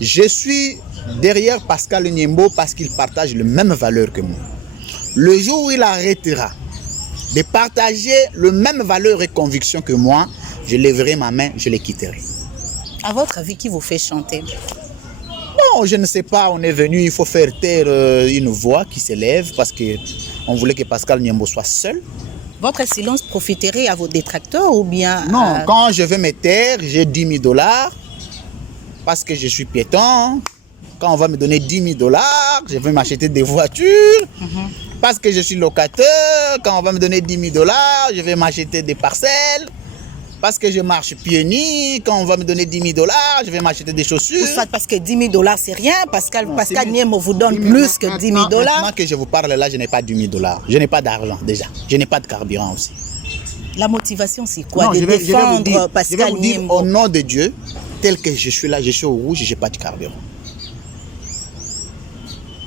Je suis derrière Pascal Niembo parce qu'il partage les mêmes valeurs que moi. Le jour où il arrêtera de partager les mêmes valeurs et convictions que moi, je lèverai ma main, je les quitterai. À votre avis, qui vous fait chanter? Bon, je ne sais pas, on est venu, il faut faire taire une voix qui s'élève parce qu'on voulait que Pascal Niembo soit seul. Votre silence profiterait à vos détracteurs ou bien... Non, quand je vais me taire, j'ai 10 000 $ parce que je suis piéton. Quand on va me donner 10 000 $, je vais m'acheter des voitures. Parce que je suis locataire, quand on va me donner 10 000 $, je vais m'acheter des parcelles. Parce que je marche pieds nus, quand on va me donner 10 000 $, je vais m'acheter des chaussures. Parce que 10 000 $ c'est rien, Pascal Niembo vous donne plus que 10 000 $. Maintenant que je vous parle là, je n'ai pas 10 000 $. Je n'ai pas d'argent déjà. Je n'ai pas de carburant aussi. La motivation c'est quoi? De défendre Pascal Niembo. Je vais vous dire au nom de Dieu, tel que je suis là, je suis au rouge, je n'ai pas de carburant.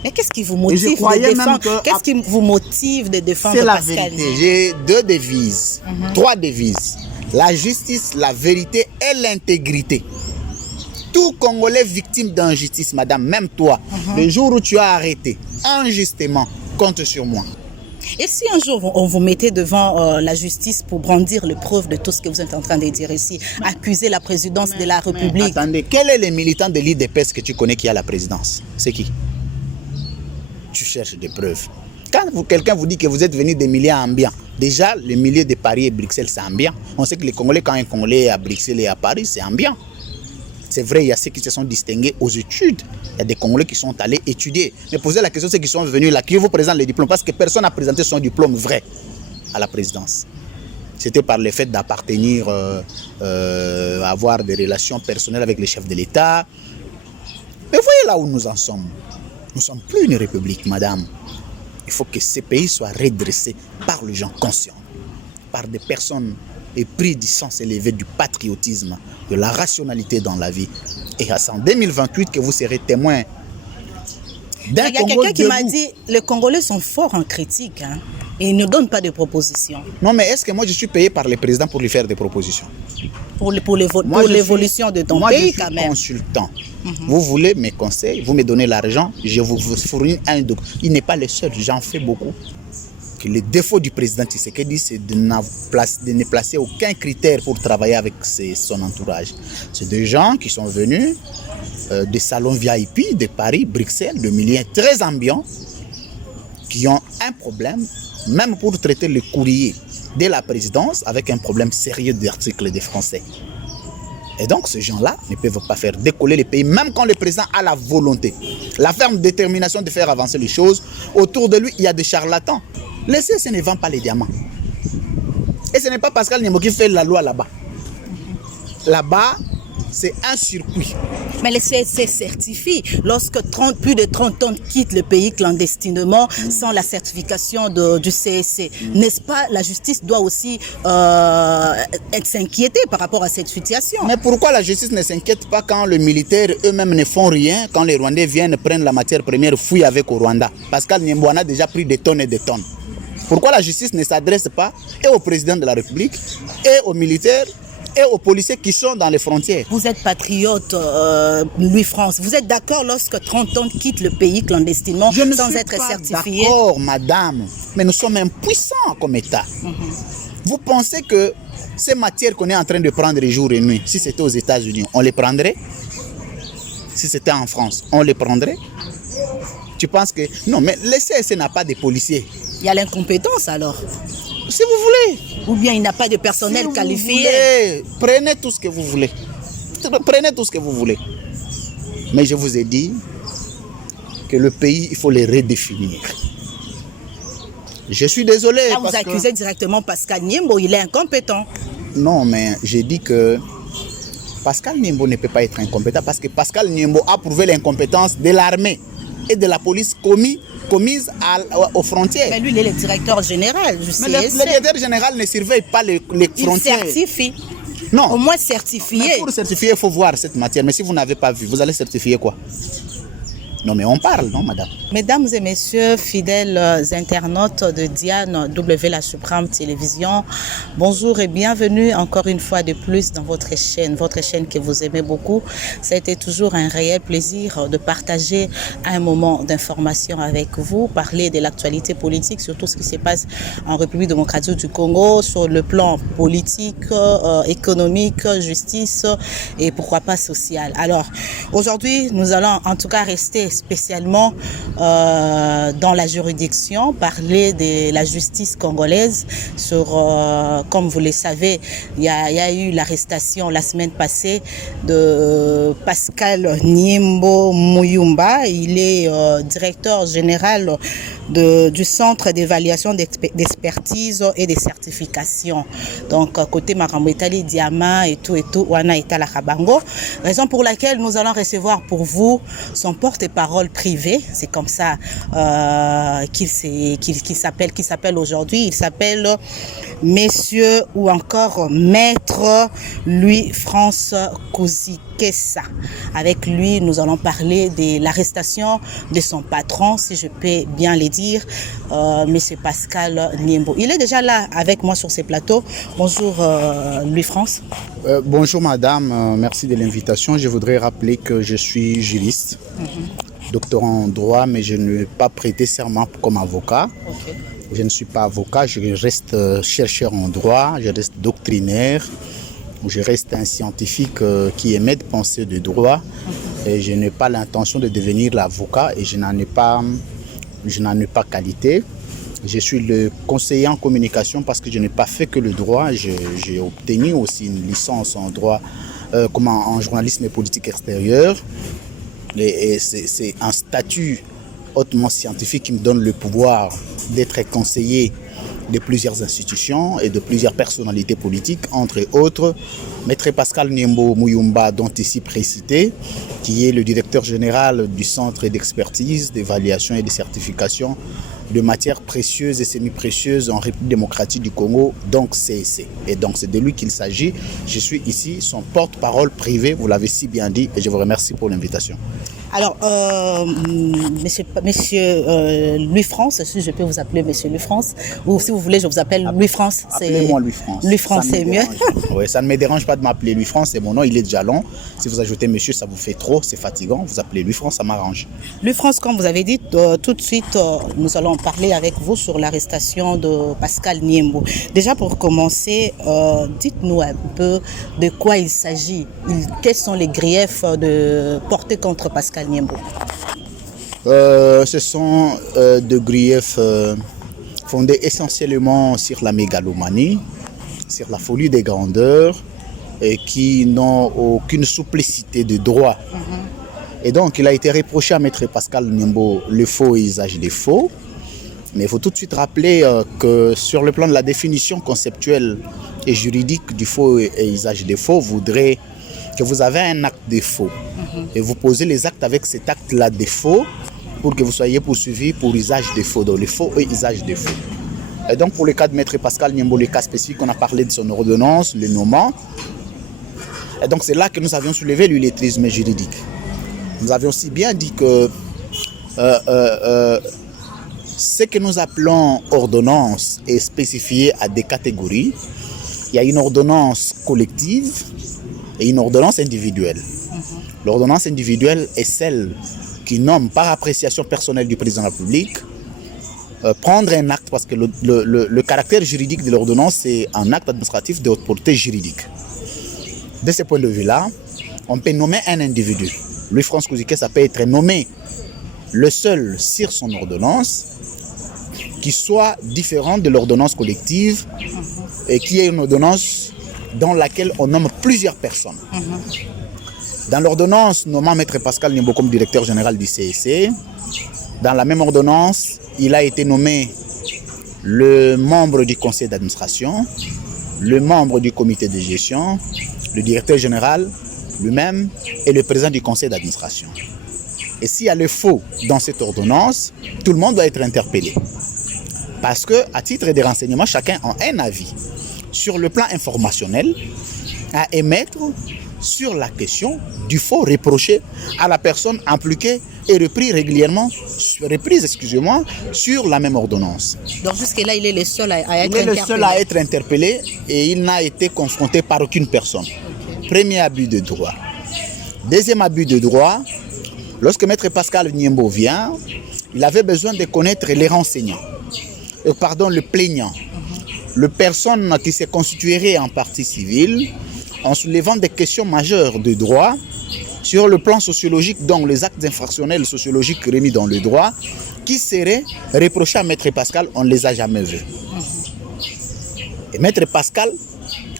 Mais qu'est-ce qui vous motive de défendre? Qu'est-ce qui vous motive de défendre Pascal Niembo? J'ai 2 devises, 3 devises. La justice, la vérité et l'intégrité. Tout Congolais victime d'injustice, madame, même toi, le jour où tu as arrêté injustement, compte sur moi. Et si un jour on vous mettait devant la justice pour brandir les preuves de tout ce que vous êtes en train de dire ici, accuser la présidence de la République? Attendez, quel est le militant de l'IDPS que tu connais qui a la présidence? C'est qui? Tu cherches des preuves. Quand quelqu'un vous dit que vous êtes venu des milieux ambiants, déjà les milieux de Paris et Bruxelles c'est ambiant. On sait que les Congolais, quand un Congolais est à Bruxelles et à Paris, c'est ambiant. C'est vrai, il y a ceux qui se sont distingués aux études. Il y a des Congolais qui sont allés étudier. Mais posez la question, ceux qui sont venus là, qui vous présentent les diplômes, parce que personne n'a présenté son diplôme vrai à la présidence. C'était par le fait d'appartenir, avoir des relations personnelles avec les chefs de l'État. Mais voyez là où nous en sommes. Nous ne sommes plus une république, madame. Il faut que ces pays soient redressés par les gens conscients, par des personnes épris du sens élevé du patriotisme, de la rationalité dans la vie. Et c'est en 2028 que vous serez témoin d'un Congo. Il y a quelqu'un qui m'a dit les Congolais sont forts en critique et ils ne donnent pas de propositions. Non, mais est-ce que moi je suis payé par le président pour lui faire des propositions? Pour l'évolution de ton pays quand même. Moi je suis consultant. Vous voulez mes conseils, vous me donnez l'argent, je vous fournis un document. Il n'est pas le seul, j'en fais beaucoup. Que le défaut du président Tshisekedi, c'est de ne placer aucun critère pour travailler avec son entourage. C'est des gens qui sont venus des salons VIP de Paris, Bruxelles, de milieux très ambiants, qui ont un problème, même pour traiter le courrier de la présidence, avec un problème sérieux d'articles des Français. Et donc, ces gens-là ne peuvent pas faire décoller les pays, même quand le président a la volonté, la ferme détermination de faire avancer les choses. Autour de lui, il y a des charlatans. Le CSC ne vend pas les diamants. Et ce n'est pas Pascal Niembo qui fait la loi là-bas. Là-bas, c'est un circuit. Mais le CSC certifie. Lorsque plus de 30 tonnes quittent le pays clandestinement sans la certification du CSC, n'est-ce pas, la justice doit aussi s'inquiéter par rapport à cette situation? Mais pourquoi la justice ne s'inquiète pas quand les militaires eux-mêmes ne font rien, quand les Rwandais viennent prendre la matière première, fouillent avec au Rwanda? Pascal Niembo en a déjà pris des tonnes et des tonnes. Pourquoi la justice ne s'adresse pas et au président de la République, et aux militaires, et aux policiers qui sont dans les frontières? Vous êtes patriote, Louis-France. Vous êtes d'accord lorsque 30 tonnes quittent le pays clandestinement sans être certifiés? D'accord, madame. Mais nous sommes impuissants comme État. Vous pensez que ces matières qu'on est en train de prendre jour et nuit, si c'était aux États-Unis, on les prendrait? Si c'était en France, on les prendrait? Tu penses que... Non, mais le CSC n'a pas de policiers. Il y a l'incompétence alors? Si vous voulez. Ou bien il n'a pas de personnel qualifié. Prenez tout ce que vous voulez. Prenez tout ce que vous voulez. Mais je vous ai dit que le pays, il faut le redéfinir. Je suis désolé. Là, vous accusez directement Pascal Niembo, il est incompétent. Non, mais j'ai dit que Pascal Niembo ne peut pas être incompétent parce que Pascal Niembo a prouvé l'incompétence de l'armée et de la police commise aux frontières. Mais lui, il est le directeur général. Mais le directeur général ne surveille pas les frontières. Il certifie. Non. Au moins certifié. Mais pour certifier, il faut voir cette matière. Mais si vous n'avez pas vu, vous allez certifier quoi? Non, mais on parle, non, madame? Mesdames et messieurs, fidèles internautes de Diane W, la Suprême Télévision, bonjour et bienvenue encore une fois de plus dans votre chaîne que vous aimez beaucoup. Ça a été toujours un réel plaisir de partager un moment d'information avec vous, parler de l'actualité politique, surtout ce qui se passe en République démocratique du Congo, sur le plan politique, économique, justice et pourquoi pas social. Alors, aujourd'hui, nous allons en tout cas rester spécialement dans la juridiction, parler de la justice congolaise sur, comme vous le savez, il y a eu l'arrestation la semaine passée de Pascal Niembo Muyumba. Il est directeur général du centre d'évaluation d'expertise et de certification. Donc, côté Marambo Itali, Diama et tout, Wana Itala Kabango. Raison pour laquelle nous allons recevoir pour vous son porte-parole privé. C'est comme ça qu'il s'appelle aujourd'hui. Il s'appelle Monsieur ou encore Maître Louis-France Kouzikessa. Avec lui, nous allons parler de l'arrestation de son patron, si je peux bien le dire, Monsieur Pascal Niembo. Il est déjà là avec moi sur ce plateau. Bonjour Louis-France. Bonjour madame, merci de l'invitation. Je voudrais rappeler que je suis juriste, doctorant en droit, mais je ne vais pas prêter serment comme avocat. Okay. Je ne suis pas avocat, je reste chercheur en droit, je reste doctrinaire, je reste un scientifique qui émet de pensées de droit. Et je n'ai pas l'intention de devenir l'avocat et je n'en ai pas qualité. Je suis le conseiller en communication parce que je n'ai pas fait que le droit. J'ai obtenu aussi une licence en droit, en journalisme et politique extérieure. Et c'est un statut hautement scientifique qui me donne le pouvoir d'être conseiller de plusieurs institutions et de plusieurs personnalités politiques, entre autres Maître Pascal Niembo Muyumba, dont ici précité, qui est le directeur général du centre d'expertise, d'évaluation et de certification de matières précieuses et semi-précieuses en République démocratique du Congo, donc CEC. Et donc c'est de lui qu'il s'agit. Je suis ici son porte-parole privé, vous l'avez si bien dit, et je vous remercie pour l'invitation. Alors, monsieur Louis-France, si je peux vous appeler monsieur Louis-France, ou si vous voulez, je vous appelle Louis-France. Appelez-moi Louis-France. Louis-France, c'est mieux. Oui, ça ne me dérange pas de m'appeler Louis-France, c'est mon nom, il est déjà long. Si vous ajoutez monsieur, ça vous fait trop, c'est fatigant. Vous appelez Louis-France, ça m'arrange. Louis-France, comme vous avez dit, tout de suite, nous allons parler avec vous sur l'arrestation de Pascal Niembo. Déjà, pour commencer, dites-nous un peu de quoi il s'agit. Quels sont les griefs portés contre Pascal Niembo? Ce sont des griefs fondés essentiellement sur la mégalomanie, sur la folie des grandeurs et qui n'ont aucune souplicité de droit. Et donc, il a été reproché à Maître Pascal Niembo le faux et usage des faux. Mais il faut tout de suite rappeler que sur le plan de la définition conceptuelle et juridique du faux et usage des faux, voudrait que vous avez un acte de faux et vous posez les actes avec cet acte-là de faux pour que vous soyez poursuivi pour usage de faux, donc le faux et usage de faux. Et donc pour le cas de Maître Pascal Niembo, le cas spécifique, on a parlé de son ordonnance, le nommant. Et donc c'est là que nous avions soulevé l'illettrisme juridique. Nous avions aussi bien dit que ce que nous appelons ordonnance est spécifié à des catégories. Il y a une ordonnance collective et une ordonnance individuelle. L'ordonnance individuelle est celle qui nomme par appréciation personnelle du président de la République prendre un acte, parce que le caractère juridique de l'ordonnance, c'est un acte administratif de haute portée juridique. De ce point de vue-là, on peut nommer un individu. Louis-France Kouzikessa peut être nommé le seul sur son ordonnance, qui soit différente de l'ordonnance collective et qui est une ordonnance dans laquelle on nomme plusieurs personnes. Dans l'ordonnance nommant Maître Pascal Niembo comme directeur général du CEC, dans la même ordonnance, il a été nommé le membre du conseil d'administration, le membre du comité de gestion, le directeur général lui-même et le président du conseil d'administration. Et s'il y a le faux dans cette ordonnance, tout le monde doit être interpellé. Parce qu'à titre de renseignement, chacun a un avis sur le plan informationnel à émettre sur la question du faux reproché à la personne impliquée et reprise régulièrement, sur la même ordonnance. Donc jusque-là, il est le seul à être Il est le interpellé. seul à être interpellé et il n'a été confronté par aucune personne. Premier abus de droit. Deuxième abus de droit, lorsque Maître Pascal Niembo vient, il avait besoin de connaître les renseignants, le plaignant, le personne qui se constituerait en partie civile en soulevant des questions majeures de droit sur le plan sociologique, dont les actes infractionnels sociologiques remis dans le droit, qui seraient reprochés à Maître Pascal, on ne les a jamais vus. Et Maître Pascal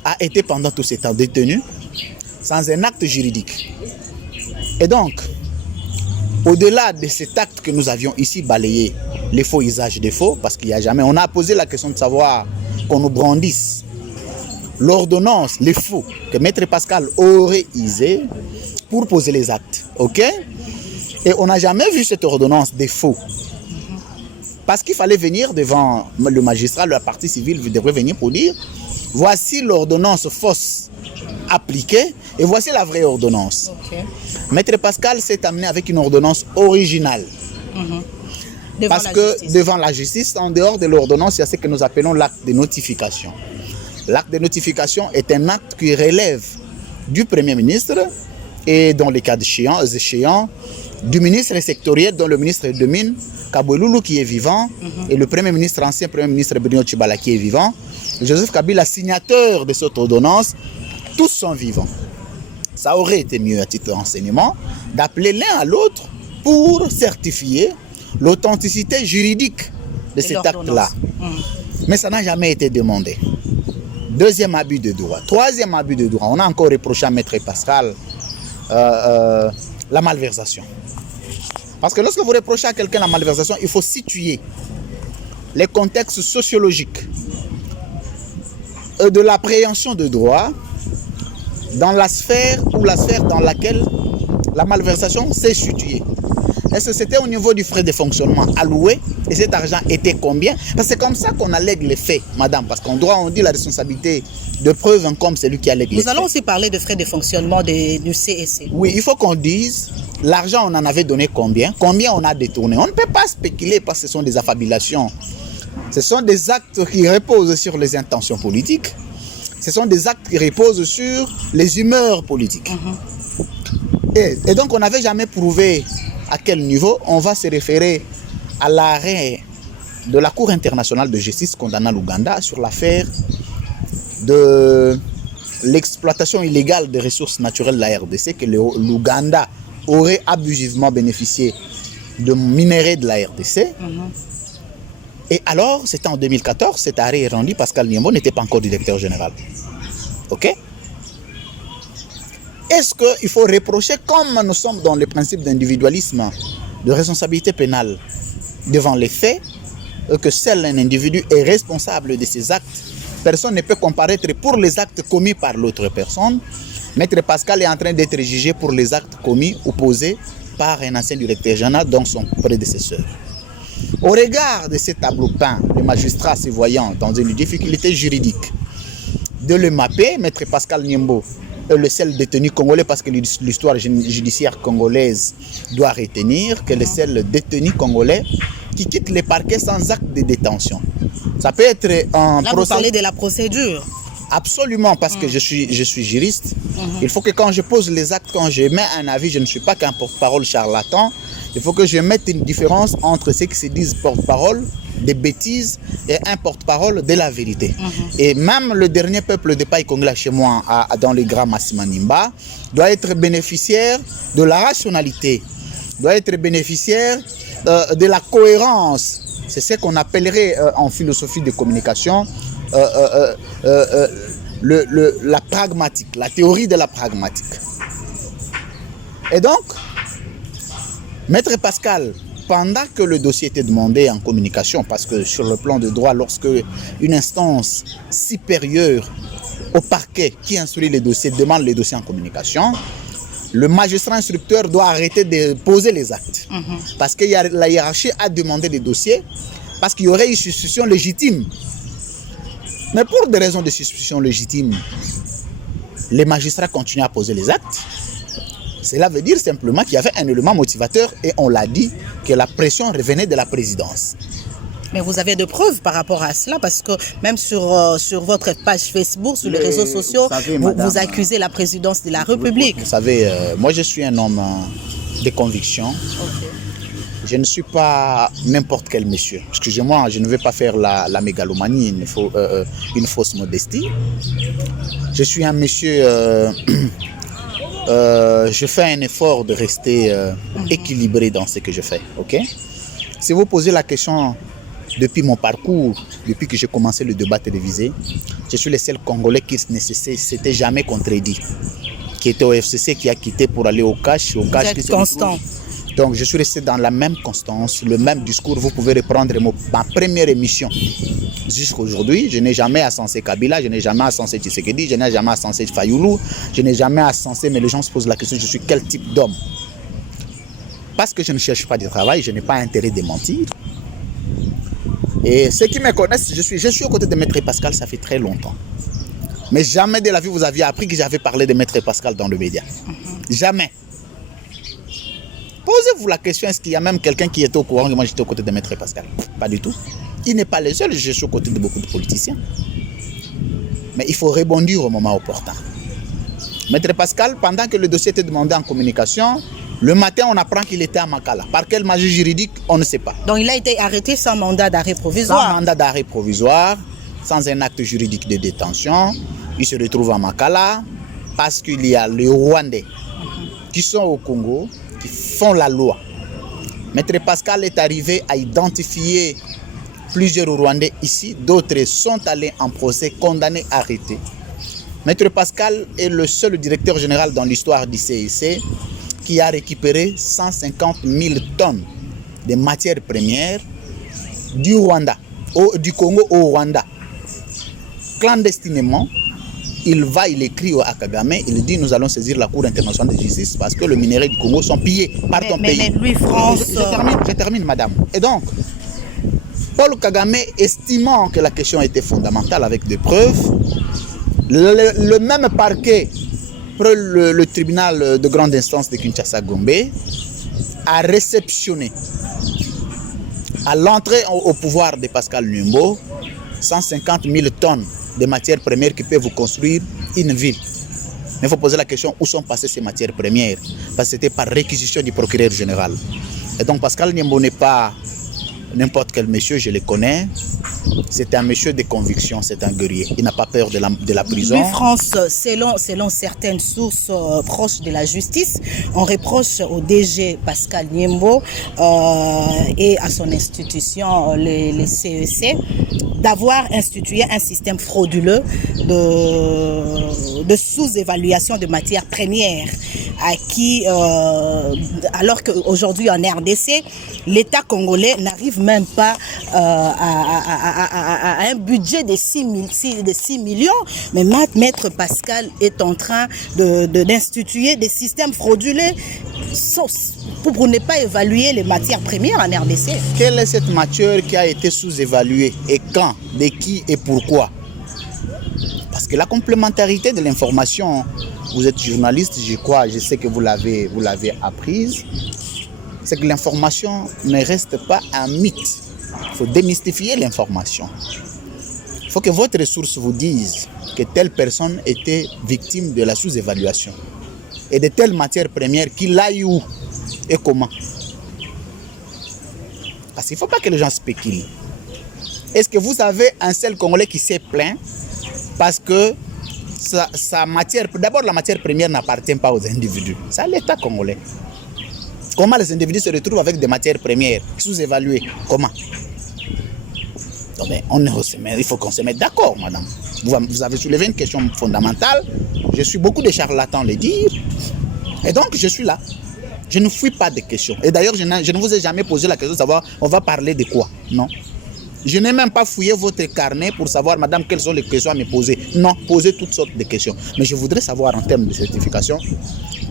a été pendant tout ce temps détenu sans un acte juridique. Et donc, au-delà de cet acte que nous avions ici balayé, les faux usages des faux, parce qu'il n'y a jamais, on a posé la question de savoir qu'on nous brandisse l'ordonnance, les faux, que Maître Pascal aurait usé pour poser les actes. Ok? Et on n'a jamais vu cette ordonnance des faux. Parce qu'il fallait venir devant le magistrat, la partie civile devrait venir pour dire voici l'ordonnance fausse appliquée et voici la vraie ordonnance. Okay. Maître Pascal s'est amené avec une ordonnance originale. Parce que devant la justice, en dehors de l'ordonnance, il y a ce que nous appelons l'acte de notification. L'acte de notification est un acte qui relève du Premier ministre et dans les cas échéants, du ministre sectoriel, dont le ministre de Mines, Kabouloulou, qui est vivant, et le Premier ministre, ancien Premier ministre Bruno Tshibala, qui est vivant, Joseph Kabila, signateur de cette ordonnance, tous sont vivants. Ça aurait été mieux à titre d'enseignement d'appeler l'un à l'autre pour certifier l'authenticité juridique de cet acte-là. Mais ça n'a jamais été demandé. Deuxième abus de droit. Troisième abus de droit. On a encore reproché à Maître Pascal la malversation. Parce que lorsque vous reprochez à quelqu'un la malversation, il faut situer les contextes sociologiques de l'appréhension de droit dans la sphère dans laquelle la malversation s'est située. Est-ce que c'était au niveau du frais de fonctionnement alloué et cet argent était combien? Parce que c'est comme ça qu'on allègue les faits, madame. Parce qu'en droit, on dit la responsabilité de preuve incombe celui qui allègue les faits. Nous allons aussi parler de frais de fonctionnement du CSC. Oui, il faut qu'on dise l'argent, on en avait donné combien? Combien on a détourné? On ne peut pas spéculer parce que ce sont des affabulations. Ce sont des actes qui reposent sur les intentions politiques. Ce sont des actes qui reposent sur les humeurs politiques. Et donc, on n'avait jamais prouvé à quel niveau. On va se référer à l'arrêt de la Cour internationale de justice condamnant l'Ouganda sur l'affaire de l'exploitation illégale des ressources naturelles de la RDC, que l'Ouganda aurait abusivement bénéficié de minerais de la RDC. Et alors, c'était en 2014, cet arrêt est rendu, Pascal Niembo n'était pas encore directeur général. Ok? Est-ce qu'il faut reprocher, comme nous sommes dans le principe d'individualisme, de responsabilité pénale devant les faits, que seul un individu est responsable de ses actes? Personne ne peut comparaître pour les actes commis par l'autre personne. Maître Pascal est en train d'être jugé pour les actes commis ou posés par un ancien directeur général, dont son prédécesseur. Au regard de ce tableau peint, le magistrat se voyant dans une difficulté juridique de le mapper, Maître Pascal Niembo est le seul détenu congolais, parce que l'histoire judiciaire congolaise doit retenir que le seul détenu congolais qui quitte les parquets sans acte de détention. Ça peut être un procès. Là, vous parlez de la procédure. Absolument, parce que je suis juriste. Il faut que quand je pose les actes, quand je mets un avis, je ne suis pas qu'un porte-parole charlatan. Il faut que je mette une différence entre ceux qui se disent porte-parole des bêtises et un porte-parole de la vérité. Et même le dernier peuple de paille congolais chez moi, dans les grands Massimanimba, doit être bénéficiaire de la rationalité, doit être bénéficiaire de la cohérence. C'est ce qu'on appellerait en philosophie de communication la pragmatique, la théorie de la pragmatique. Et donc, Maître Pascal, pendant que le dossier était demandé en communication, parce que sur le plan de droit, lorsque une instance supérieure au parquet qui instruit les dossiers demande les dossiers en communication, le magistrat instructeur doit arrêter de poser les actes. Parce que la hiérarchie a demandé les dossiers, parce qu'il y aurait une suspicion légitime. Mais pour des raisons de suspicion légitime, les magistrats continuent à poser les actes. Cela veut dire simplement qu'il y avait un élément motivateur et on l'a dit que la pression revenait de la présidence. Mais vous avez de preuves par rapport à cela parce que même sur votre page Facebook, sur les réseaux sociaux, vous accusez la présidence de la République. Vous savez, moi je suis un homme de conviction. Okay. Je ne suis pas n'importe quel monsieur. Excusez-moi, je ne vais pas faire la mégalomanie, une fausse modestie. Je suis un monsieur... je fais un effort de rester équilibré dans ce que je fais. Okay? Si vous posez la question depuis mon parcours, depuis que j'ai commencé le débat télévisé, je suis le seul Congolais qui ne s'était jamais contredit, qui était au FCC, qui a quitté pour aller au cash. Vous êtes constant. Donc je suis resté dans la même constance, le même discours. Vous pouvez reprendre ma première émission. Jusqu'à aujourd'hui, je n'ai jamais ascensé Kabila, je n'ai jamais ascensé Tshisekedi, je n'ai jamais ascensé Fayoulou, je n'ai jamais ascensé, mais les gens se posent la question, je suis quel type d'homme? Parce que je ne cherche pas de travail, je n'ai pas intérêt de mentir. Et ceux qui me connaissent, je suis aux côtés de Maître Pascal, ça fait très longtemps. Mais jamais de la vie vous aviez appris que j'avais parlé de Maître Pascal dans le média. Jamais. Posez-vous la question, est-ce qu'il y a même quelqu'un qui était au courant que moi j'étais aux côtés de Maître Pascal? Pas du tout. Il n'est pas le seul, je suis aux côtés de beaucoup de politiciens. Mais il faut rebondir au moment opportun. Maître Pascal, pendant que le dossier était demandé en communication, le matin on apprend qu'il était à Makala. Par quelle magie juridique, on ne sait pas. Donc il a été arrêté sans mandat d'arrêt provisoire. Sans mandat d'arrêt provisoire, sans un acte juridique de détention. Il se retrouve à Makala parce qu'il y a les Rwandais qui sont au Congo, qui font la loi. Maître Pascal est arrivé à identifier plusieurs Rwandais ici, d'autres sont allés en procès, condamnés, arrêtés. Maître Pascal est le seul directeur général dans l'histoire du CIC qui a récupéré 150 000 tonnes de matières premières du Rwanda, du Congo au Rwanda. Clandestinement, il écrit à Kagame, il dit nous allons saisir la Cour internationale de justice parce que le minerai du Congo sont pillés par ton pays. Mais lui, France... Je termine, madame. Et donc, Paul Kagame, estimant que la question était fondamentale avec des preuves, le même parquet, le tribunal de grande instance de Kinshasa-Gombe, a réceptionné à l'entrée au pouvoir de Pascal Lumumba 150 000 tonnes de matières premières qui peuvent vous construire une ville. Mais il faut poser la question où sont passées ces matières premières, parce que c'était par réquisition du procureur général. Et donc Pascal Lumumba n'est pas n'importe quel monsieur, je le connais. C'est un monsieur de conviction, c'est un guerrier. Il n'a pas peur de la prison. Lui, France, selon certaines sources proches de la justice, on reproche au DG Pascal Lumumba et à son institution, les CEC, d'avoir institué un système frauduleux de sous-évaluation de matières premières, à qui, alors qu'aujourd'hui en RDC, l'État congolais n'arrive même pas à un budget de 6 millions, mais Maître Pascal est en train d'instituer des systèmes frauduleux pour ne pas évaluer les matières premières en RDC. Quelle est cette matière qui a été sous-évaluée et quand, de qui et pourquoi? Parce que la complémentarité de l'information, vous êtes journaliste, je crois, je sais que vous l'avez apprise, c'est que l'information ne reste pas un mythe. Il faut démystifier l'information. Il faut que votre source vous dise que telle personne était victime de la sous-évaluation et de telle matière première qu'il a eu où et comment. Parce qu'il ne faut pas que les gens spéculent. Est-ce que vous avez un seul Congolais qui s'est plaint parce que sa matière, d'abord la matière première n'appartient pas aux individus, c'est à l'État congolais. Comment les individus se retrouvent avec des matières premières sous-évaluées? Comment? Donc, il faut qu'on se mette d'accord, madame. Vous avez soulevé une question fondamentale. Je suis beaucoup de charlatans le dire. Et donc, je suis là. Je ne fuis pas des questions. Et d'ailleurs, je ne vous ai jamais posé la question de savoir on va parler de quoi. Non. Je n'ai même pas fouillé votre carnet pour savoir, madame, quelles sont les questions à me poser. Non, posez toutes sortes de questions. Mais je voudrais savoir en termes de certification,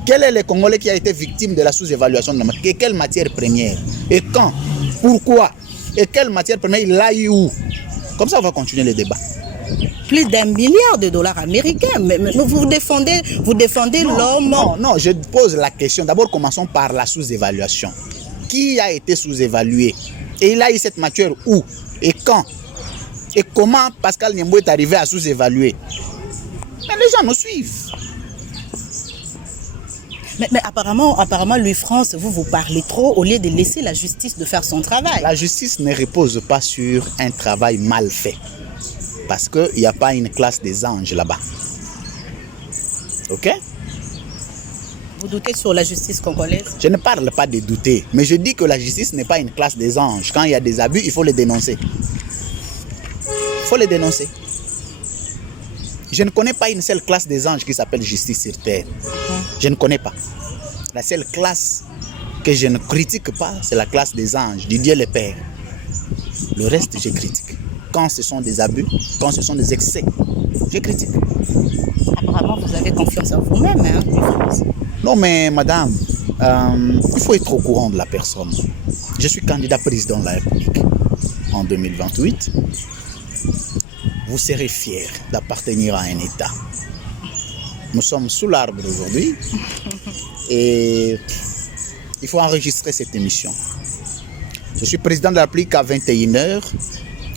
quel est le Congolais qui a été victime de la sous-évaluation de la matière? Quelle matière première? Et quand? Pourquoi? Et quelle matière première il a eu où? Comme ça, on va continuer le débat. plus d'1 milliard de dollars américains. Mais vous défendez l'homme. Non, non, je pose la question. D'abord, commençons par la sous-évaluation. Qui a été sous-évalué? Et il a eu cette matière où? Et quand? Et comment Pascal Niembo est arrivé à sous-évaluer? Mais les gens nous suivent. Mais apparemment, Louis-France, vous parlez trop au lieu de laisser la justice de faire son travail. La justice ne repose pas sur un travail mal fait. Parce qu'il n'y a pas une classe des anges là-bas. Ok? Vous doutez sur la justice congolaise? Je ne parle pas de douter, mais je dis que la justice n'est pas une classe des anges. Quand il y a des abus, il faut les dénoncer. Il faut les dénoncer. Je ne connais pas une seule classe des anges qui s'appelle justice sur terre. Je ne connais pas. La seule classe que je ne critique pas, c'est la classe des anges, du Dieu le Père. Le reste, je critique. Quand ce sont des abus, quand ce sont des excès, je critique. Apparemment, vous avez confiance en vous-même, hein, Louis-France. Non, mais madame, il faut être au courant de la personne. Je suis candidat président de la République en 2028. Vous serez fiers d'appartenir à un État. Nous sommes sous l'arbre aujourd'hui et il faut enregistrer cette émission. Je suis président de la République à 21h.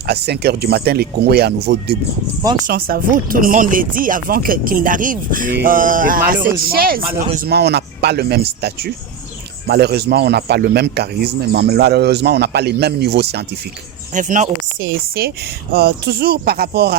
À 5h du matin, le Congo est à nouveau debout. Bonne chance à vous. Tout le monde le dit avant qu'il n'arrive à cette chaise. Malheureusement, on n'a pas le même statut. Malheureusement, on n'a pas le même charisme. Malheureusement, on n'a pas les mêmes niveaux scientifiques. Revenons au CEC, toujours par rapport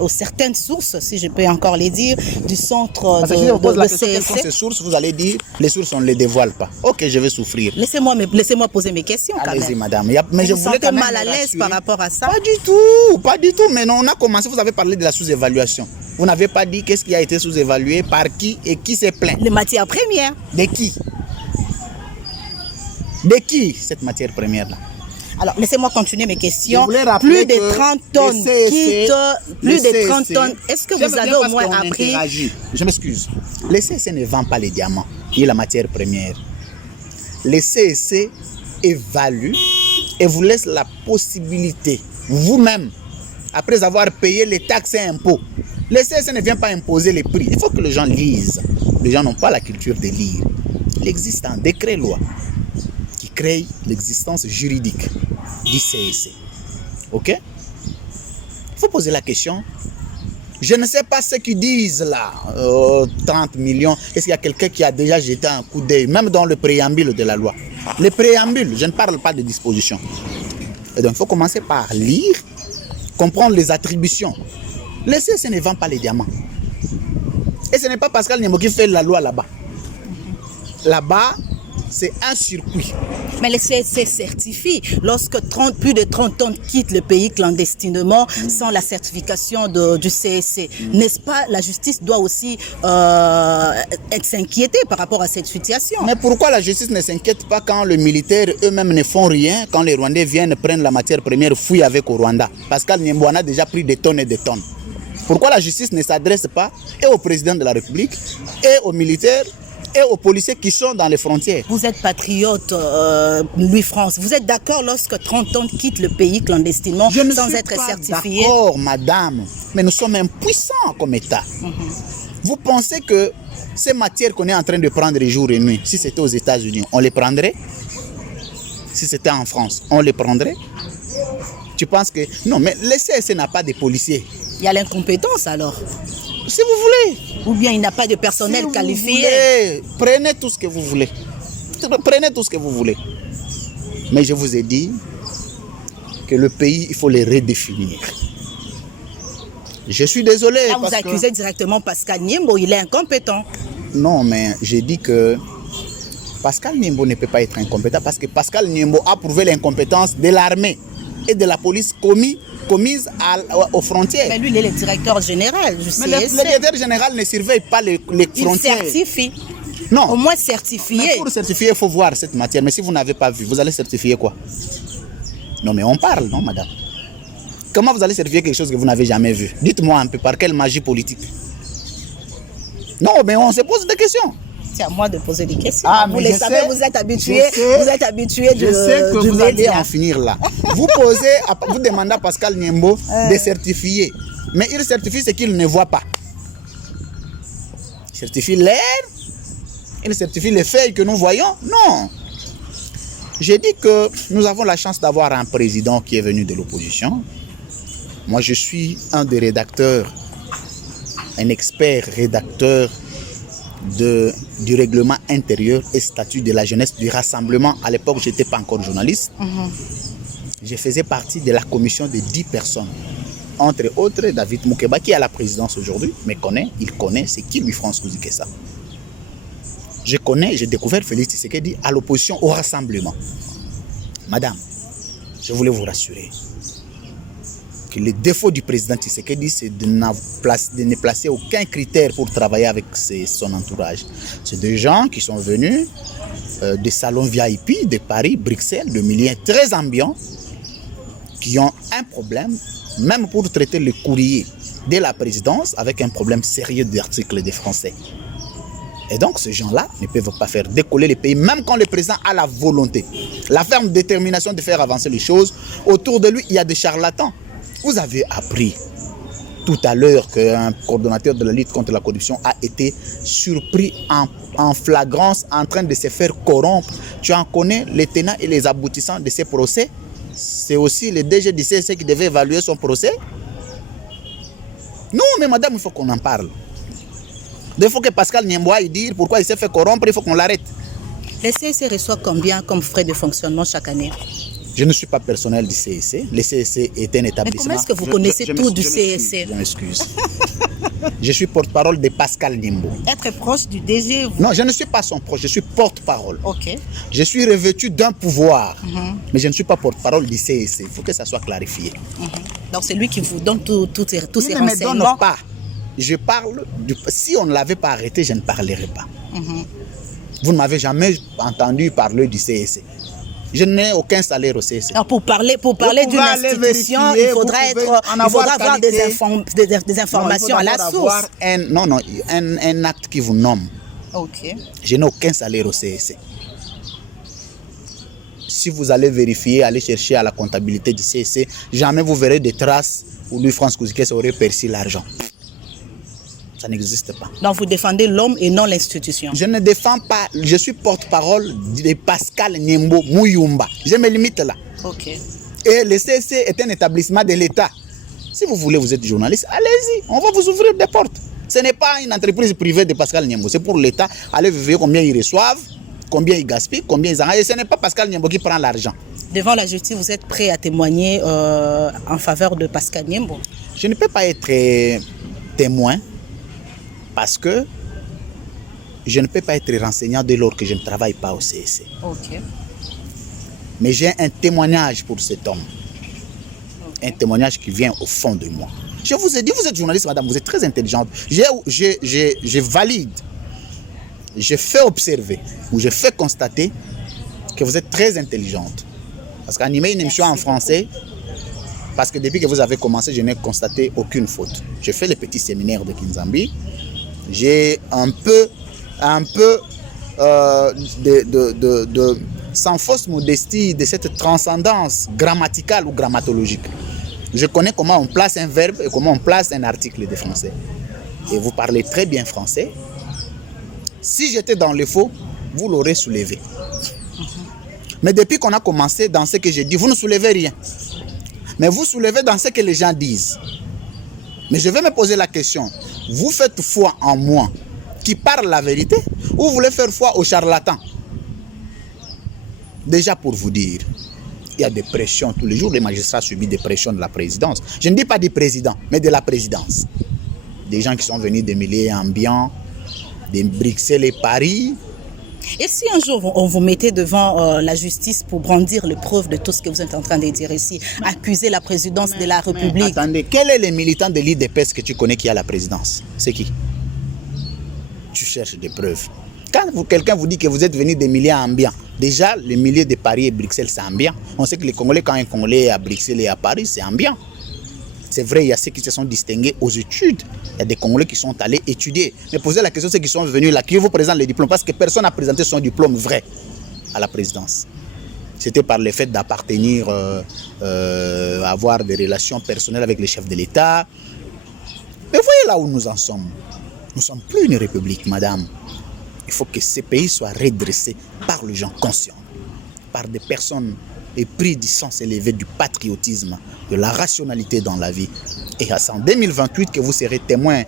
aux certaines sources, si je peux encore les dire, du centre si je vous pose la question, CEC. quelles sont ces sources, vous allez dire, les sources, on ne les dévoile pas. Ok, je vais souffrir. Laissez-moi poser mes questions quand même. Allez-y, madame. Mais je vous voulais sentez quand même mal à l'aise par rapport à ça? Pas du tout. Mais non, on a commencé, vous avez parlé de la sous-évaluation. Vous n'avez pas dit qu'est-ce qui a été sous-évalué, par qui et qui s'est plaint. Les matières premières. De qui? De qui cette matière première-là? Alors, laissez-moi continuer mes questions. Plus de 30 tonnes quittent. Plus de 30 tonnes. Est-ce que vous avez au moins appris? Je m'excuse. Le CEC ne vend pas les diamants et la matière première. Le CEC évalue et vous laisse la possibilité, vous-même, après avoir payé les taxes et impôts. Le CEC ne vient pas imposer les prix. Il faut que les gens lisent. Les gens n'ont pas la culture de lire. Il existe un décret-loi qui crée l'existence juridique du CEC. Ok? Il faut poser la question. Je ne sais pas ce qu'ils disent là. 30 millions. Est-ce qu'il y a quelqu'un qui a déjà jeté un coup d'œil, même dans le préambule de la loi? Le préambule, je ne parle pas de dispositions. Et donc il faut commencer par lire, comprendre les attributions. Le CEC ne vend pas les diamants. Et ce n'est pas Pascal Niembo qui fait la loi là-bas. Là-bas, c'est un circuit. Mais le CEC certifie. Lorsque plus de 30 tonnes quittent le pays clandestinement sans la certification du CEC, n'est-ce pas, la justice doit aussi s'inquiéter par rapport à cette situation? Mais pourquoi la justice ne s'inquiète pas quand les militaires eux-mêmes ne font rien, quand les Rwandais viennent prendre la matière première, fouillent avec au Rwanda? Pascal Niembo en a déjà pris des tonnes et des tonnes. Pourquoi la justice ne s'adresse pas et au président de la République et aux militaires et aux policiers qui sont dans les frontières? Vous êtes patriote, Louis-France. Vous êtes d'accord lorsque 30 tonnes quittent le pays clandestinement sans être certifiés? D'accord, madame. Mais nous sommes impuissants comme État. Vous pensez que ces matières qu'on est en train de prendre jour et nuit, si c'était aux États-Unis, on les prendrait? Si c'était en France, on les prendrait? Tu penses que... Non, mais le CEC n'a pas de policiers. Il y a l'incompétence alors? Si vous voulez. Ou bien il n'a pas de personnel si qualifié? Voulez, prenez tout ce que vous voulez. Prenez tout ce que vous voulez. Mais je vous ai dit que le pays, il faut le redéfinir. Je suis désolé. Là, vous accusez directement Pascal Niembo, il est incompétent. Non, mais j'ai dit que Pascal Niembo ne peut pas être incompétent parce que Pascal Niembo a prouvé l'incompétence de l'armée et de la police commise aux frontières. Mais lui, il est le directeur général du CEC. Mais le directeur général ne surveille pas les frontières. Il certifie. Non. Au moins certifié. Mais pour certifier, il faut voir cette matière. Mais si vous n'avez pas vu, vous allez certifier quoi? Non, mais on parle, non, madame? Comment vous allez certifier quelque chose que vous n'avez jamais vu? Dites-moi un peu, par quelle magie politique? Non, mais on se pose des questions. C'est à moi de poser des questions. Ah, vous le savez, vous êtes habitué. Vous êtes habitué Je sais que vous allez en finir là. Vous demandez à Pascal Niembo de certifier. Mais il certifie ce qu'il ne voit pas. Il certifie l'air, il certifie les faits que nous voyons. Non. J'ai dit que nous avons la chance d'avoir un président qui est venu de l'opposition. Moi, je suis un des rédacteurs, un expert rédacteur du règlement intérieur et statut de la jeunesse du rassemblement. À l'époque, je n'étais pas encore journaliste. Je faisais partie de la commission de 10 personnes. Entre autres, David Moukeba, qui est à la présidence aujourd'hui, me connaît, il connaît, c'est qui lui, France Kouzikessa. Je connais, j'ai découvert Félix Tshisekedi à l'opposition au rassemblement. Madame, je voulais vous rassurer que le défaut du président Tshisekedi, c'est de ne placer aucun critère pour travailler avec son entourage. C'est des gens qui sont venus des salons VIP de Paris, Bruxelles, de milieux très ambiants, qui ont un problème, même pour traiter le courrier de la présidence, avec un problème sérieux d'articles des Français. Et donc, ces gens-là ne peuvent pas faire décoller les pays, même quand le président a la volonté, la ferme détermination de faire avancer les choses. Autour de lui, il y a des charlatans. Vous avez appris tout à l'heure qu'un coordonnateur de la lutte contre la corruption a été surpris en flagrance en train de se faire corrompre. Tu en connais les tenants et les aboutissants de ces procès? C'est aussi le DG du CSC qui devait évaluer son procès? Non, mais madame, il faut qu'on en parle. Il faut que Pascal Niembo aille dire pourquoi il s'est fait corrompre, il faut qu'on l'arrête. Le CSC reçoit combien comme frais de fonctionnement chaque année? Je ne suis pas personnel du CSC. Le CSC est un établissement. Mais comment est-ce que vous connaissez tout du CSC? Je m'excuse. Je suis porte-parole de Pascal Niembo. Être proche du DG vous... Non, je ne suis pas son proche, je suis porte-parole. Ok. Je suis revêtu d'un pouvoir, mais je ne suis pas porte-parole du CSC. Il faut que ça soit clarifié. Donc c'est lui qui vous donne tous ces renseignements. Il ne me donne pas. Je parle, si on ne l'avait pas arrêté, je ne parlerais pas. Vous ne m'avez jamais entendu parler du CSC. Je n'ai aucun salaire au CSC. Alors pour parler d'une institution, il faudra avoir des informations à la source. Un acte qui vous nomme. Ok. Je n'ai aucun salaire au CSC. Si vous allez vérifier, aller chercher à la comptabilité du CSC, jamais vous verrez des traces où lui, France Kouzikessa, aurait perçu l'argent. Ça n'existe pas. Donc vous défendez l'homme et non l'institution. Je ne défends pas, je suis porte-parole de Pascal Niembo Mouyumba. Je me limite là. Ok. Et le CSC est un établissement de l'État. Si vous voulez, vous êtes journaliste, allez-y, on va vous ouvrir des portes. Ce n'est pas une entreprise privée de Pascal Niembo, c'est pour l'État. Allez vérifier combien ils reçoivent, combien ils gaspillent, combien ils en ont. Et ce n'est pas Pascal Niembo qui prend l'argent. Devant la justice, vous êtes prêt à témoigner en faveur de Pascal Niembo? Je ne peux pas être témoin. Parce que je ne peux pas être renseignant dès lors que je ne travaille pas au CSC. Ok. Mais j'ai un témoignage pour cet homme. Un témoignage qui vient au fond de moi. Je vous ai dit, vous êtes journaliste, madame, vous êtes très intelligente. Je valide, je fais observer ou je fais constater que vous êtes très intelligente. Parce qu'animer une émission en français, parce que depuis que vous avez commencé, je n'ai constaté aucune faute. Je fais les petits séminaires de Kinzambi. J'ai un peu sans fausse modestie, de cette transcendance grammaticale ou grammatologique. Je connais comment on place un verbe et comment on place un article de français. Et vous parlez très bien français. Si j'étais dans le faux, vous l'aurez soulevé. Mais depuis qu'on a commencé dans ce que j'ai dit, vous ne soulevez rien. Mais vous soulevez dans ce que les gens disent. Mais je vais me poser la question. Vous faites foi en moi qui parle la vérité ou vous voulez faire foi aux charlatans? Déjà pour vous dire, il y a des pressions tous les jours. Les magistrats subissent des pressions de la présidence. Je ne dis pas du président, mais de la présidence. Des gens qui sont venus des milieux ambiants, de Bruxelles et Paris. Et si un jour on vous mettait devant la justice pour brandir les preuves de tout ce que vous êtes en train de dire ici, accuser la présidence de la République? Attendez, quel est le militant de l'IDPS que tu connais qui a la présidence? C'est qui? Tu cherches des preuves. Quand quelqu'un vous dit que vous êtes venu des milieux ambiants, déjà les milieux de Paris et Bruxelles c'est ambiant. On sait que les Congolais, quand un Congolais est à Bruxelles et à Paris, c'est ambiant. C'est vrai, il y a ceux qui se sont distingués aux études. Il y a des Congolais qui sont allés étudier. Mais posez la question, ceux qui sont venus là, qui vous présentent les diplômes, parce que personne n'a présenté son diplôme vrai à la présidence. C'était par le fait d'appartenir, avoir des relations personnelles avec les chefs de l'État, là où nous en sommes. Nous ne sommes plus une république, madame. Il faut que ce pays soit redressé par les gens conscients, par des personnes épris du sens élevé du patriotisme, de la rationalité dans la vie. Et c'est en 2028 que vous serez témoin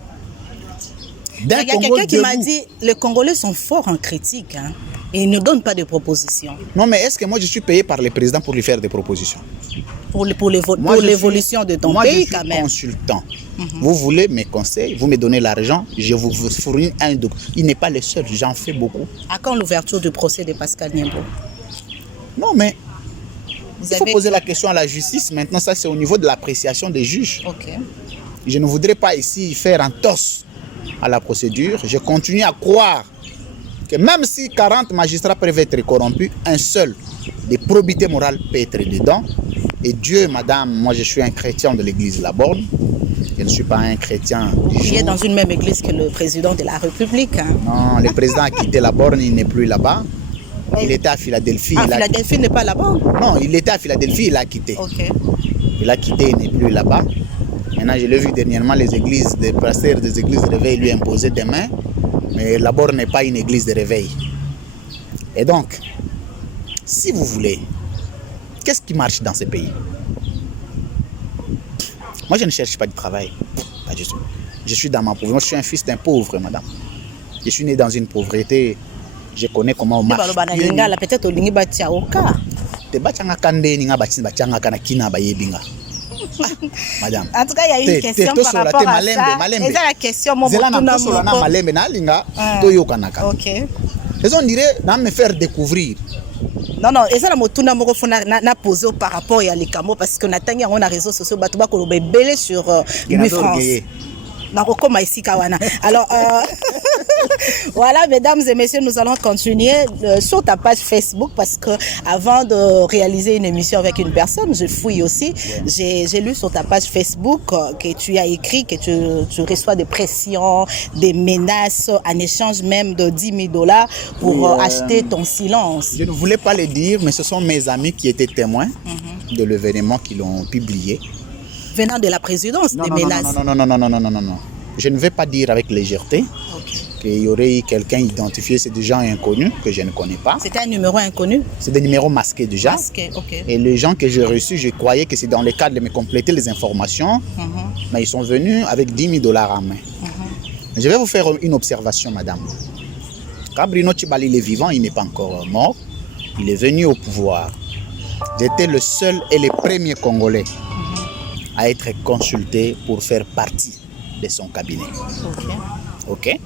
d'un Il y a Congo quelqu'un qui m'a debout. dit les Congolais sont forts en critique hein, et ils ne donnent pas de propositions Non, mais est-ce que moi je suis payé par le président pour lui faire des propositions? pour Moi, je l'évolution de ton moi, pays je suis quand même. consultant. Vous voulez mes conseils, vous me donnez l'argent, je vous fournis un document. Il n'est pas le seul, j'en fais beaucoup. À quand l'ouverture du procès de Pascal Niembo? Non, mais Vous il faut avez... poser la question à la justice. Maintenant, ça c'est au niveau de l'appréciation des juges. Ok. Je ne voudrais pas ici faire un toss à la procédure. Je continue à croire que même si 40 magistrats peuvent être corrompus, un seul de probité morale peut être dedans. Et Dieu, madame, moi je suis un chrétien de l'église La Borne. Je ne suis pas un chrétien. Vous priez dans une même église que le président de la République. Hein. Non, le président a quitté La Borne, il n'est plus là-bas. Il était à Philadelphie. Ah, il a... Philadelphie n'est pas là-bas? Non, il était à Philadelphie, il a quitté. Ok. Il a quitté, il n'est plus là-bas. Maintenant, je l'ai vu dernièrement, les églises, des pasteurs des églises de réveil lui imposaient des mains. Mais La Borne n'est pas une église de réveil. Et donc, si vous voulez, qu'est-ce qui marche dans ce pays? Moi, je ne cherche pas de travail. Pas du tout. Je suis dans ma pauvreté. Moi, je suis un fils d'un pauvre, madame. Je suis né dans une pauvreté. Je connais comment on marche. Peut-être au Lingi Batiaoka. Madame. En tout cas, il y a une question par rapport à ça. Et ça, la question, ok. On dirait me faire découvrir. Non, et ça, la posé par rapport à l'Ikamo parce qu'on a tangué on a réseaux sociaux, Batouba Kolobé belé sur Louis France. Alors, voilà, mesdames et messieurs, nous allons continuer sur ta page Facebook parce que avant de réaliser une émission avec une personne, je fouille aussi. Ouais. J'ai lu sur ta page Facebook que tu as écrit que tu reçois des pressions, des menaces en échange même de 10 000 $ pour acheter ton silence. Je ne voulais pas le dire, mais ce sont mes amis qui étaient témoins de l'événement qui l'ont publié. Venant de la présidence, des menaces. Non. Je ne vais pas dire avec légèreté qu'il y aurait quelqu'un identifié, c'est des gens inconnus que je ne connais pas. C'était un numéro inconnu? C'est des numéros masqués déjà. Masqués, ok. Et les gens que j'ai reçus, je croyais que c'est dans le cadre de me compléter les informations, mais ils sont venus avec 10 000 $ en main. Je vais vous faire une observation, madame. Quand Bruno Tshibali est vivant, il n'est pas encore mort. Il est venu au pouvoir. J'étais le seul et le premier Congolais à être consulté pour faire partie de son cabinet. Ok.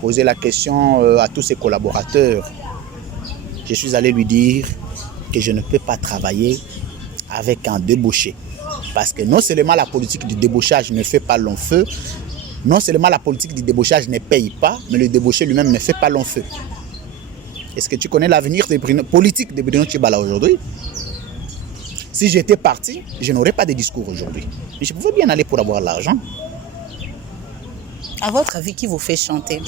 Poser la question à tous ses collaborateurs. Je suis allé lui dire que je ne peux pas travailler avec un débauché. Parce que non seulement la politique du débauchage ne fait pas long feu, non seulement la politique du débauchage ne paye pas, mais le débauché lui-même ne fait pas long feu. Est-ce que tu connais l'avenir politique de Bruno Tshibala aujourd'hui? Si j'étais parti, je n'aurais pas de discours aujourd'hui. Mais je pouvais bien aller pour avoir l'argent. À votre avis, qui vous fait chanter?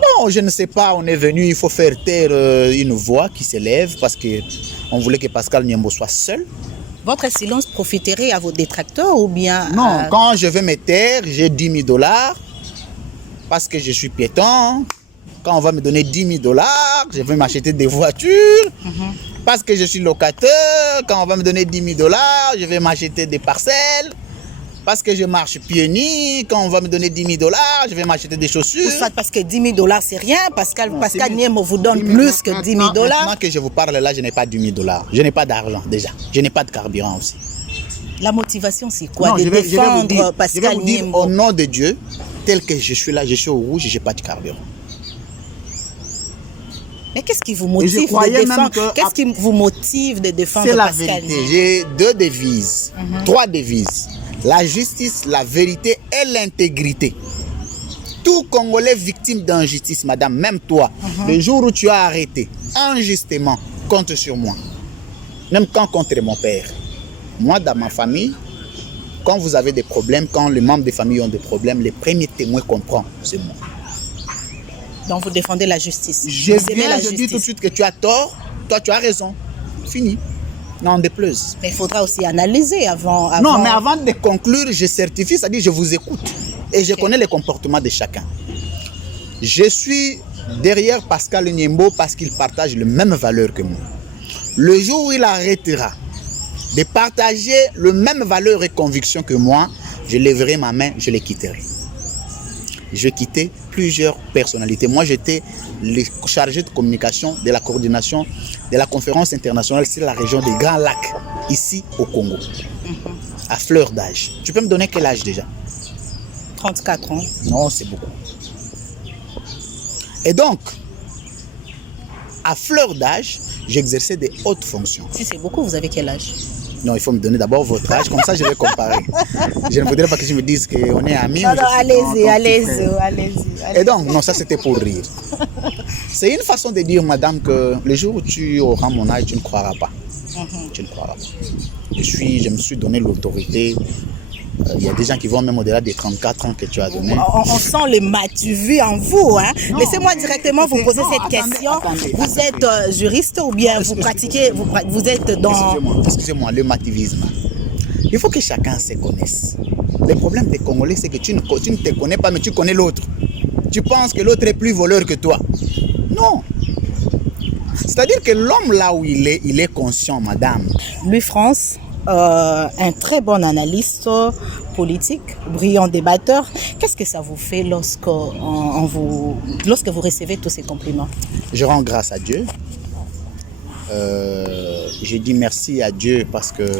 Bon, je ne sais pas. On est venu, il faut faire taire une voix qui s'élève parce qu'on voulait que Pascal Niembo soit seul. Votre silence profiterait à vos détracteurs ou bien... Non, quand je vais me taire, j'ai 10 000 $ parce que je suis piéton. Quand on va me donner 10 000 $, je vais m'acheter des voitures. Parce que je suis locataire, quand on va me donner 10 000 $, je vais m'acheter des parcelles. Parce que je marche pieds nus, quand on va me donner 10 000 $, je vais m'acheter des chaussures. Parce que 10 000 $, c'est rien. Pascal Niembo vous donne plus que 10 000 $. Maintenant que je vous parle là, je n'ai pas 10 000 $. Je n'ai pas d'argent déjà. Je n'ai pas de carburant aussi. La motivation, c'est quoi? De défendre Pascal Niembo. Je vais vous dire, au nom de Dieu, tel que je suis là, je suis au rouge, je n'ai pas de carburant. Mais qu'est-ce qui vous motive de défendre? Qu'est-ce qui vous motive de défendre Pascal Niembo? J'ai 2 devises, 3 devises. La justice, la vérité et l'intégrité. Tout Congolais victime d'injustice, madame, même toi, le jour où tu as arrêté injustement, compte sur moi. Même quand contre mon père. Moi, dans ma famille, quand vous avez des problèmes, quand les membres des familles ont des problèmes, les premiers témoins qu'on prend, c'est moi. Donc vous défendez la justice. Je dis tout de suite que tu as tort, toi tu as raison. Fini. n'en déplaise. Mais il faudra aussi analyser avant... Non, mais avant de conclure, je certifie, c'est-à-dire je vous écoute. Et je connais les comportements de chacun. Je suis derrière Pascal Niembo parce qu'il partage les mêmes valeurs que moi. Le jour où il arrêtera de partager les mêmes valeurs et convictions que moi, je lèverai ma main, je les quitterai. Je quittais plusieurs personnalités. Moi, j'étais le chargé de communication de la coordination de la conférence internationale sur la région des Grands Lacs, ici au Congo, à fleur d'âge. Tu peux me donner quel âge déjà? 34 ans. Non, c'est beaucoup. Et donc, à fleur d'âge, j'exerçais des hautes fonctions. Si c'est beaucoup, vous avez quel âge? Non, il faut me donner d'abord votre âge, comme ça je vais comparer. Je ne voudrais pas que je me dise qu'on est amis. Non, non, allez-y. Et donc, non, ça c'était pour rire. C'est une façon de dire, madame, que le jour où tu auras mon âge, tu ne croiras pas. Tu ne croiras pas. Je me suis donné l'autorité. Il y a des gens qui vont même au-delà des 34 ans que tu as donné. On sent les matu-vues en vous. Hein? Laissez-moi directement vous poser cette question. Vous êtes juriste ou bien vous pratiquez, vous êtes dans... Excusez-moi, le mativisme. Il faut que chacun se connaisse. Le problème des Congolais, c'est que tu ne te connais pas, mais tu connais l'autre. Tu penses que l'autre est plus voleur que toi. Non. C'est-à-dire que l'homme, là où il est conscient, madame. Louis France, un très bon analyste politique, brillant débatteur. Qu'est-ce que ça vous fait lorsque vous recevez tous ces compliments? Je rends grâce à Dieu. Je dis merci à Dieu parce que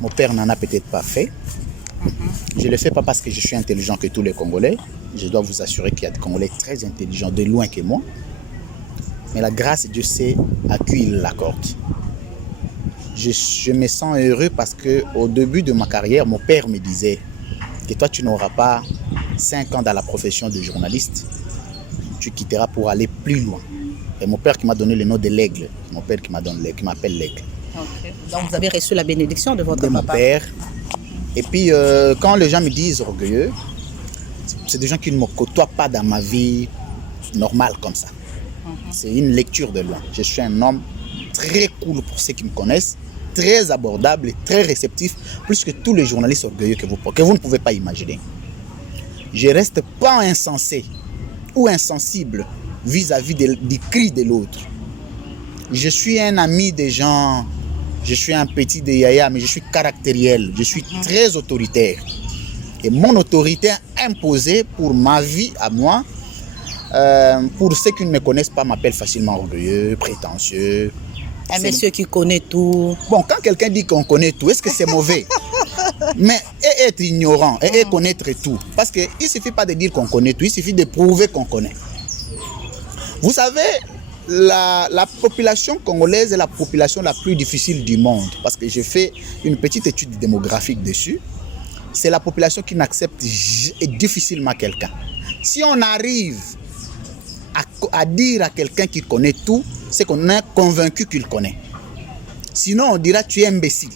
mon père n'en a peut-être pas fait. Je ne le fais pas parce que je suis intelligent que tous les Congolais. Je dois vous assurer qu'il y a des Congolais très intelligents, de loin que moi. Mais la grâce, Dieu sait à qui il l'accorde. Je me sens heureux parce qu'au début de ma carrière, mon père me disait que toi, tu n'auras pas 5 ans dans la profession de journaliste. Tu quitteras pour aller plus loin. Et mon père qui m'a donné le nom de l'aigle. Mon père qui m'appelle l'aigle. Okay. Donc vous avez reçu la bénédiction de votre de papa. Mon père. Et puis, quand les gens me disent orgueilleux, c'est des gens qui ne me côtoient pas dans ma vie normale comme ça. C'est une lecture de loin. Je suis un homme très cool pour ceux qui me connaissent, très abordable et très réceptif, plus que tous les journalistes orgueilleux que vous ne pouvez pas imaginer. Je ne reste pas insensé ou insensible vis-à-vis du cri de l'autre. Je suis un ami des gens, je suis un petit de Yaya, mais je suis caractériel, je suis très autoritaire. Et mon autorité imposée pour ma vie à moi, pour ceux qui ne me connaissent pas, m'appellent facilement orgueilleux, prétentieux. Un monsieur qui connaît tout. Bon, quand quelqu'un dit qu'on connaît tout, est-ce que c'est mauvais? Mais être ignorant et connaître tout. Parce qu'il ne suffit pas de dire qu'on connaît tout, il suffit de prouver qu'on connaît. Vous savez, la population congolaise est la population la plus difficile du monde. Parce que j'ai fait une petite étude démographique dessus. C'est la population qui n'accepte difficilement quelqu'un. Si on arrive à dire à quelqu'un qui connaît tout, c'est qu'on est convaincu qu'il connaît. Sinon, on dira tu es imbécile.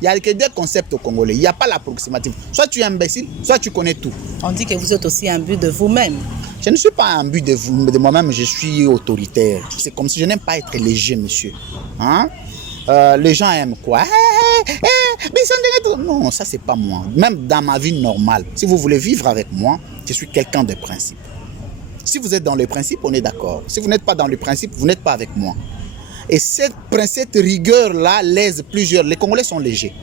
Il n'y a que deux concepts au Congolais. Il n'y a pas l'approximatif. Soit tu es imbécile, soit tu connais tout. On dit que vous êtes aussi un but de vous-même. Je ne suis pas un but de moi-même, je suis autoritaire. C'est comme si je n'aime pas être léger, monsieur. Hein? Les gens aiment quoi? Non, ça c'est pas moi. Même dans ma vie normale, si vous voulez vivre avec moi, je suis quelqu'un de principe. Si vous êtes dans le principe, on est d'accord. Si vous n'êtes pas dans le principe, vous n'êtes pas avec moi. Et cette rigueur-là lèse plusieurs. Les Congolais sont légers.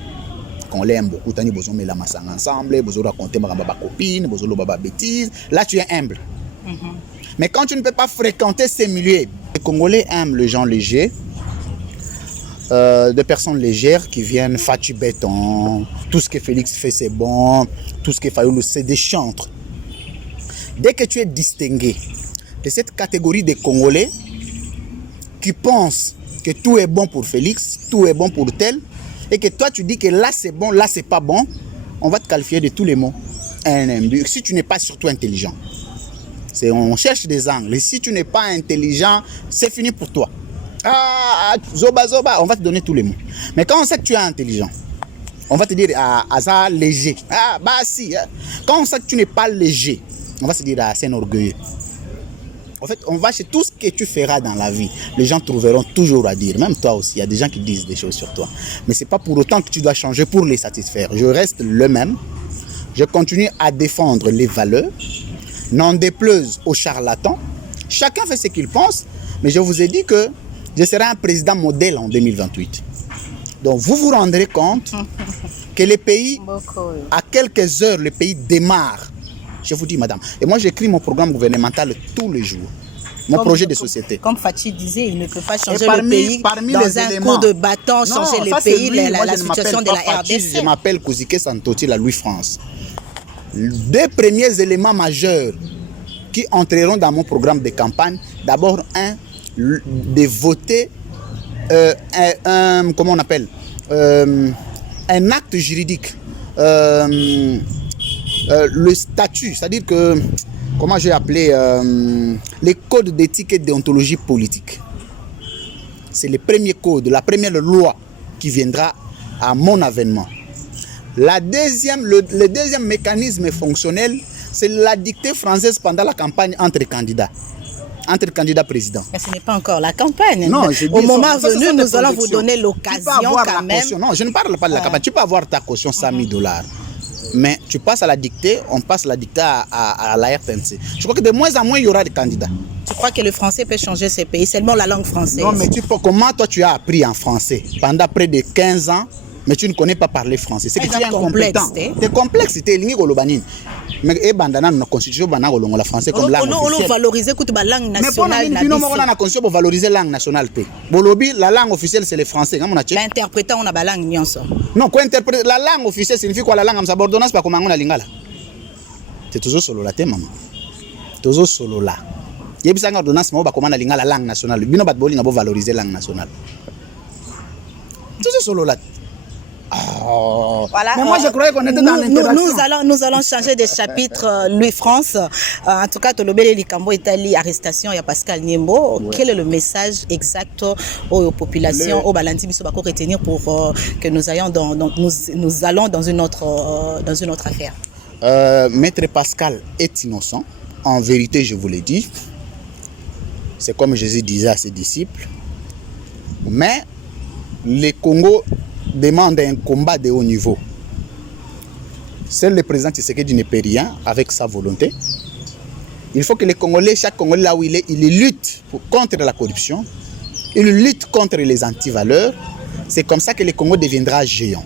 Les Congolais aiment beaucoup. Ils aiment la masse ensemble, ils raconter ma copine, ils aiment ma bêtise. Là, tu es humble. Mais quand tu ne peux pas fréquenter ces milieux, les Congolais aiment les gens légers. Des personnes légères qui viennent Fatu Béton, tout ce que Félix fait c'est bon, tout ce que Fayoulou c'est des chantres. Dès que tu es distingué de cette catégorie de Congolais qui pensent que tout est bon pour Félix, tout est bon pour tel, et que toi tu dis que là c'est bon, là c'est pas bon, on va te qualifier de tous les mots. Si tu n'es pas surtout intelligent, on cherche des angles. Et si tu n'es pas intelligent, c'est fini pour toi. Ah, zoba, on va te donner tous les mots. Mais quand on sait que tu es intelligent, on va te dire ça léger. Ah, bah si. Quand on sait que tu n'es pas léger, on va se dire c'est un orgueilleux. En fait, on va chez tout ce que tu feras dans la vie. Les gens trouveront toujours à dire. Même toi aussi, il y a des gens qui disent des choses sur toi. Mais ce n'est pas pour autant que tu dois changer pour les satisfaire. Je reste le même. Je continue à défendre les valeurs. N'en déplaise aux charlatans. Chacun fait ce qu'il pense. Mais je vous ai dit que je serai un président modèle en 2028. Donc vous vous rendrez compte que les pays, à quelques heures, le pays démarre. Je vous dis, madame. Et moi, j'écris mon programme gouvernemental tous les jours. Mon projet de société. Comme Fachi disait, il ne peut pas changer le pays dans un coup de bâton, changer le pays, la situation de la RDC. Je m'appelle Kouzike Santoti, la Louis-France. Deux premiers éléments majeurs qui entreront dans mon programme de campagne. D'abord, de voter comment on appelle un acte juridique. Le statut, c'est-à-dire que, comment j'ai appelé, les codes d'éthique et de déontologie politique. C'est le premier code, la première loi qui viendra à mon avènement. Le deuxième mécanisme fonctionnel, c'est la dictée française pendant la campagne entre candidats présidents. Mais ce n'est pas encore la campagne. Non, au moment venu, nous allons vous donner l'occasion quand même. Caution. Non, je ne parle pas de la campagne. Tu peux avoir ta caution 100 000 $. Mais tu passes à la dictée, on passe la dictée à la RTNC. Je crois que de moins en moins, il y aura des candidats. Tu crois que le français peut changer ce pays, seulement la langue française? Non, mais comment toi tu as appris en français pendant près de 15 ans, mais tu ne connais pas parler français? C'est que tu es incompétent. Tu es complexe, tu es lingue golobanine. Mais dans la constitution, on a français comme langue officielle. On valorise la langue nationale. Mais pour la constitution, pour valoriser la langue nationale. La langue officielle, c'est le français. L'interprétant, on a la langue. Non, quoi interpréter la langue officielle signifie quoi? La langue, ça ordonnance pas comme on a lingala. C'est toujours solo la thème, maman. Toujours solo là. Il y a une ordonnance, mais on a la langue nationale. Il y a une valoriser la langue nationale. Toujours solo là. Oh. Voilà, mais moi je croyais qu'on était dans l'interaction. Nous allons changer de chapitre. Louis-France, en tout cas, Tolobele Likambo Italie, arrestation, il y a Pascal Niembo. Ouais. Quel est le message exact aux populations, aux Balanti Bissobako retenir pour que nous allons dans une autre affaire? Maître Pascal est innocent. En vérité, je vous l'ai dit. C'est comme Jésus disait à ses disciples. Mais le Congo demande un combat de haut niveau. Seul le président Tshisekedi ne peut rien avec sa volonté. Il faut que les Congolais, chaque Congolais là où il lutte contre la corruption, il lutte contre les antivaleurs. C'est comme ça que le Congo deviendra géant.